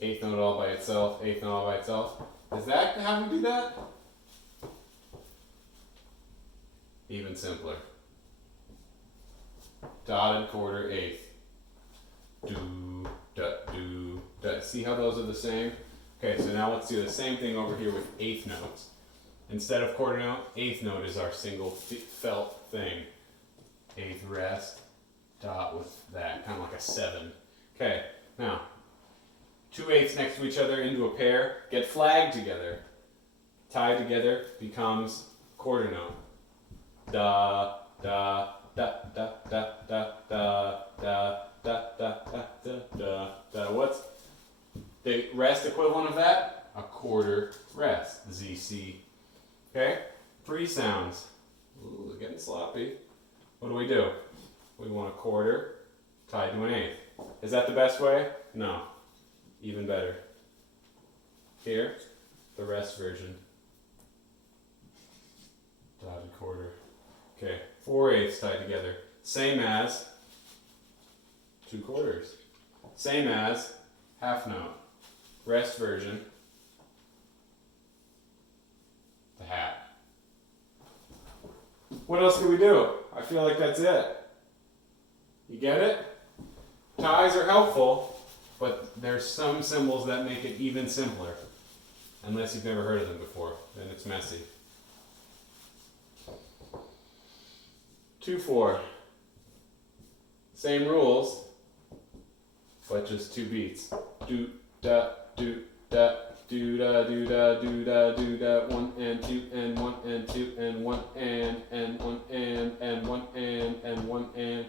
eighth note all by itself, eighth note all by itself. Is that how we do that? Even simpler. Dotted quarter, eighth. Do, da, do, da. See how those are the same? Okay, so now let's do the same thing over here with eighth notes. Instead of quarter note, eighth note is our single felt thing. Eighth rest, dot with that, kind of like a 7. Okay, now, 2 eighths next to each other into a pair, get flagged together. Tied together becomes quarter note. Da, da, da, da, da, da, da, da, da, da, da, da, da. What's the rest equivalent of that? A quarter rest, ZC. Okay, free sounds. Ooh, we're getting sloppy. What do? We want a quarter tied to an eighth. Is that the best way? No. Even better. Here, the rest version. Dotted quarter. Okay, 4 eighths tied together. Same as 2 quarters. Same as half note. Rest version. The hat. What else can we do? I feel like that's it. You get it? Ties are helpful, but there's some symbols that make it even simpler. Unless you've never heard of them before, then it's messy. 2/4. Same rules, but just 2 beats. Do da do da do da do da do da do da 1 and 2 and 1 and 2 and 1 and 1 and 1 and 1 and 1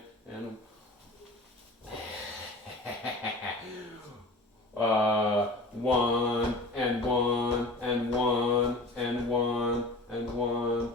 and 1 and 1 and 1 and 1